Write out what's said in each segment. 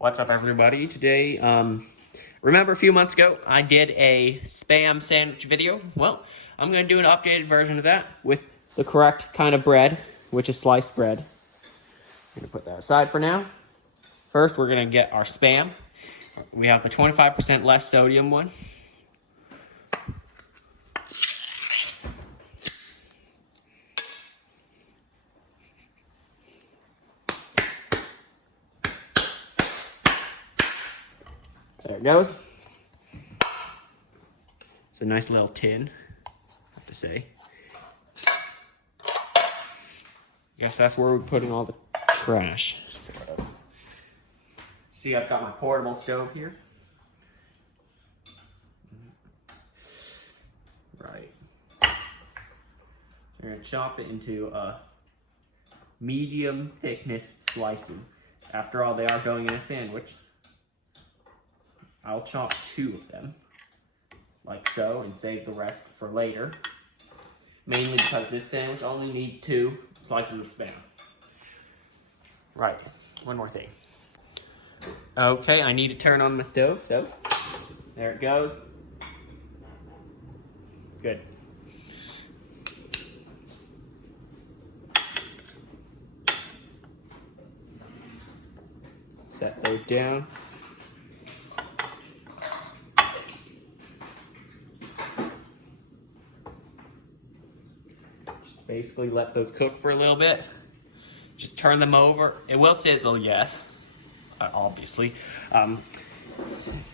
What's up, everybody? Today, remember a few months ago, I did a Spam sandwich video? Well, I'm going to do an updated version of that with the correct kind of bread, which is sliced bread. I'm going to put that aside for now. First, we're going to get our Spam. We have the 25% less sodium one. There it goes. It's a nice little tin, I have to say. Guess that's where we're putting all the trash. See, I've got my portable stove here. Right. We're gonna chop it into medium thickness slices. After all, they are going in a sandwich. I'll chop 2 of them, like so, and save the rest for later. Mainly because this sandwich only needs 2 slices of Spam. Right, one more thing. Okay, I need to turn on my stove, so there it goes. Good. Set those down. Just basically let those cook for a little bit. Just turn them over. It will sizzle, yes, obviously.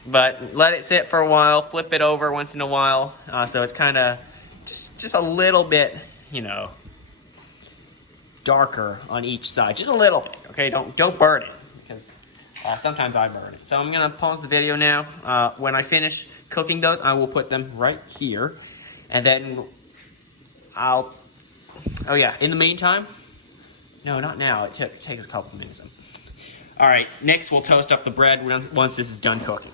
But let it sit for a while. Flip it over once in a while, so it's kind of just a little bit, you know, darker on each side. Just a little bit, okay? Don't burn it, because sometimes I burn it. So I'm gonna pause the video now. When I finish cooking those, I will put them right here, and then I'll. Oh yeah. In the meantime. No, not now. It takes a couple minutes. All right, next we'll toast up the bread once this is done cooking.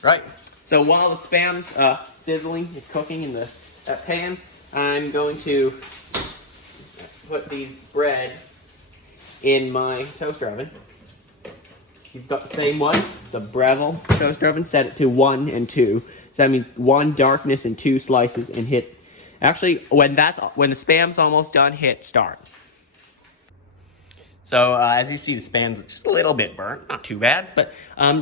Right, so while the Spam's sizzling, it's cooking in the pan, I'm going to put these bread in my toaster oven. You've got the same one. It's a Breville toaster oven. Set it to 1 and 2. So that means 1 darkness and 2 slices, and hit. Actually, when the Spam's almost done, hit start. So as you see, the Spam's just a little bit burnt, not too bad, but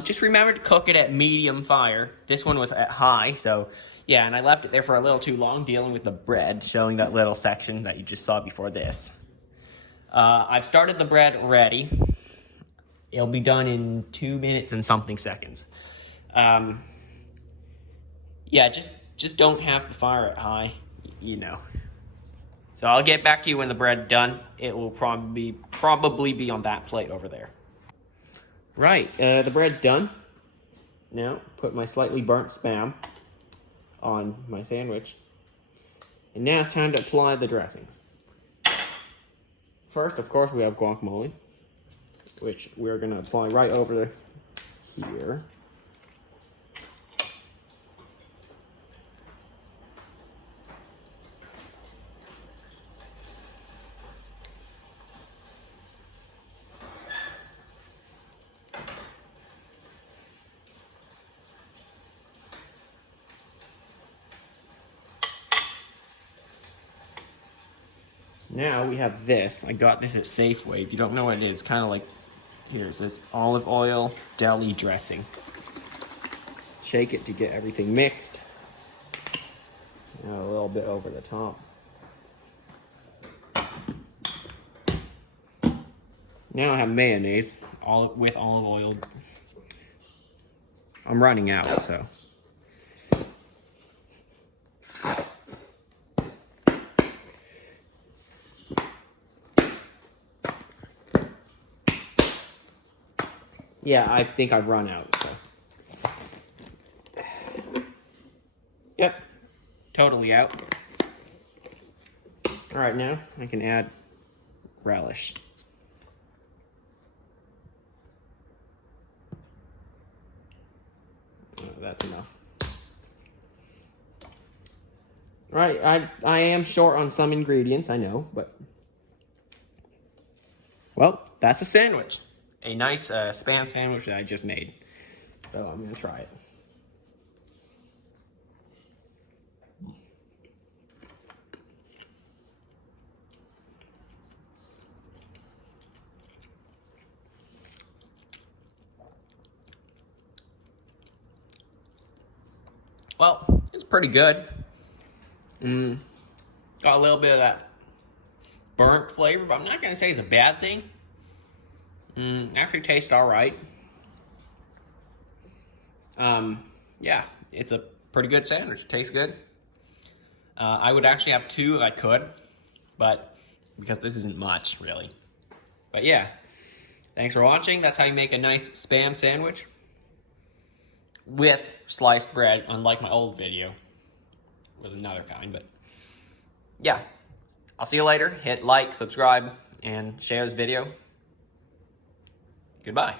just remember to cook it at medium fire. This one was at high, so yeah, and I left it there for a little too long dealing with the bread, showing that little section that you just saw before this. I've started the bread ready. It'll be done in 2 minutes and something seconds. Yeah, just don't have the fire at high, you know. So I'll get back to you when the bread's done. It will probably be on that plate over there. Right, the bread's done. Now, put my slightly burnt Spam on my sandwich. And now it's time to apply the dressings. First, of course, we have guacamole, which we're gonna apply right over here. Now we have this. I got this at Safeway. If you don't know what it is, kind of like, here it says olive oil deli dressing. Shake it to get everything mixed. Now a little bit over the top. Now I have mayonnaise with olive oil. I'm running out, so. Yeah, I think I've run out, so. Yep, totally out. All right, now I can add relish. Oh, that's enough. Right, I am short on some ingredients, I know, but. Well, that's a sandwich. a nice Spam sandwich that I just made. So I'm gonna try it. Well, it's pretty good. Got a little bit of that burnt flavor, but I'm not gonna say it's a bad thing. Actually tastes all right. Yeah, it's a pretty good sandwich. It tastes good. I would actually have two if I could, but because this isn't much, really. But yeah, thanks for watching. That's how you make a nice Spam sandwich with sliced bread, unlike my old video with another kind. But yeah, I'll see you later. Hit like, subscribe, and share this video. Goodbye.